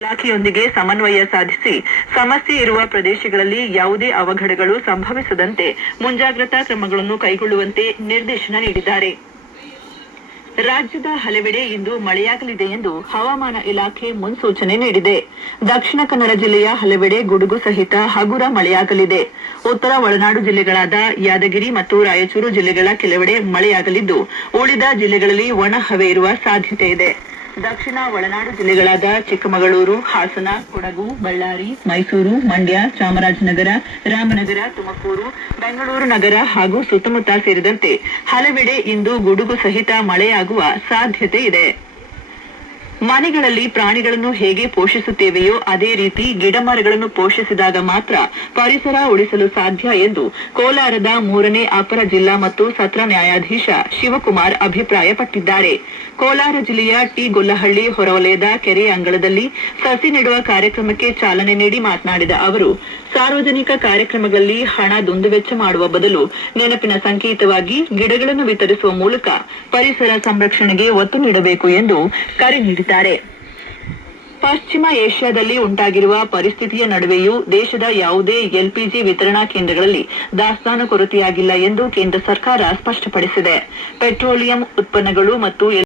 ಇಲಾಖೆಯೊಂದಿಗೆ ಸಮನ್ವಯ ಸಾಧಿಸಿ ಸಮಸ್ಯೆ ಇರುವ ಪ್ರದೇಶಗಳಲ್ಲಿ ಯಾವುದೇ ಅವಘಡಗಳು ಸಂಭವಿಸದಂತೆ ಮುಂಜಾಗ್ರತಾ ಕ್ರಮಗಳನ್ನು ಕೈಗೊಳ್ಳುವಂತೆ ನಿರ್ದೇಶನ ನೀಡಿದ್ದಾರೆ. ರಾಜ್ಯದ ಹಲವೆಡೆ ಇಂದು ಮಳೆಯಾಗಲಿದೆ ಎಂದು ಹವಾಮಾನ ಇಲಾಖೆ ಮುನ್ಸೂಚನೆ ನೀಡಿದೆ. ದಕ್ಷಿಣ ಕನ್ನಡ ಜಿಲ್ಲೆಯ ಹಲವೆಡೆ ಗುಡುಗು ಸಹಿತ ಹಗುರ ಮಳೆಯಾಗಲಿದೆ. ಉತ್ತರ ಒಳನಾಡು ಜಿಲ್ಲೆಗಳಾದ ಯಾದಗಿರಿ ಮತ್ತು ರಾಯಚೂರು ಜಿಲ್ಲೆಗಳ ಕೆಲವೆಡೆ ಮಳೆಯಾಗಲಿದ್ದು, ಉಳಿದ ಜಿಲ್ಲೆಗಳಲ್ಲಿ ಒಣ ಹವೆ ಇರುವ ಸಾಧ್ಯತೆ ಇದೆ. ದಕ್ಷಿಣ ಒಳನಾಡು ಜಿಲ್ಲೆಗಳಾದ ಚಿಕ್ಕಮಗಳೂರು, ಹಾಸನ, ಕೊಡಗು, ಬಳ್ಳಾರಿ, ಮೈಸೂರು, ಮಂಡ್ಯ, ಚಾಮರಾಜನಗರ, ರಾಮನಗರ, ತುಮಕೂರು, ಬೆಂಗಳೂರು ನಗರ ಹಾಗೂ ಸುತ್ತಮುತ್ತ ಸೇರಿದಂತೆ ಹಲವೆಡೆ ಇಂದು ಗುಡುಗು ಸಹಿತ ಮಳೆಯಾಗುವ ಸಾಧ್ಯತೆ ಇದೆ. ಮನೆಗಳಲ್ಲಿ ಪ್ರಾಣಿಗಳನ್ನು ಹೇಗೆ ಪೋಷಿಸುತ್ತೇವೆಯೋ ಅದೇ ರೀತಿ ಗಿಡಮರಗಳನ್ನು ಪೋಷಿಸಿದಾಗ ಮಾತ್ರ ಪರಿಸರ ಉಳಿಸಲು ಸಾಧ್ಯ ಎಂದು ಕೋಲಾರದ 3ನೇ ಅಪರ ಜಿಲ್ಲಾ ಮತ್ತು ಸತ್ರ ನ್ಯಾಯಾಧೀಶ ಶಿವಕುಮಾರ್ ಅಭಿಪ್ರಾಯಪಟ್ಟಿದ್ದಾರೆ. ಕೋಲಾರ ಜಿಲ್ಲೆಯ ಟಿ. ಗೊಲ್ಲಹಳ್ಳಿ ಹೊರವಲಯದ ಕೆರೆ ಅಂಗಳದಲ್ಲಿ ಸಸಿ ನೆಡುವ ಕಾರ್ಯಕ್ರಮಕ್ಕೆ ಚಾಲನೆ ನೀಡಿ ಮಾತನಾಡಿದ ಅವರು, ಸಾರ್ವಜನಿಕ ಕಾರ್ಯಕ್ರಮಗಳಲ್ಲಿ ಹಣ ದುಂದುವೆಚ್ಚ ಮಾಡುವ ಬದಲು ನೆನಪಿನ ಸಂಕೇತವಾಗಿ ಗಿಡಗಳನ್ನು ವಿತರಿಸುವ ಮೂಲಕ ಪರಿಸರ ಸಂರಕ್ಷಣೆಗೆ ಒತ್ತು ನೀಡಬೇಕು ಎಂದು ಕರೆ ನೀಡಿದ್ದಾರೆ. ಪಶ್ಚಿಮ ಏಷ್ಯಾದಲ್ಲಿ ಉಂಟಾಗಿರುವ ಪರಿಸ್ಥಿತಿಯ ನಡುವೆಯೂ ದೇಶದ ಯಾವುದೇ ಎಲ್ಪಿಜಿ ವಿತರಣಾ ಕೇಂದ್ರಗಳಲ್ಲಿ ದಾಸ್ತಾನು ಕೊರತೆಯಾಗಿಲ್ಲ ಎಂದು ಕೇಂದ್ರ ಸರ್ಕಾರ ಸ್ಪಷ್ಟಪಡಿಸಿದೆ. ಪೆಟ್ರೋಲಿಯಂ ಉತ್ಪನ್ನಗಳು ಮತ್ತು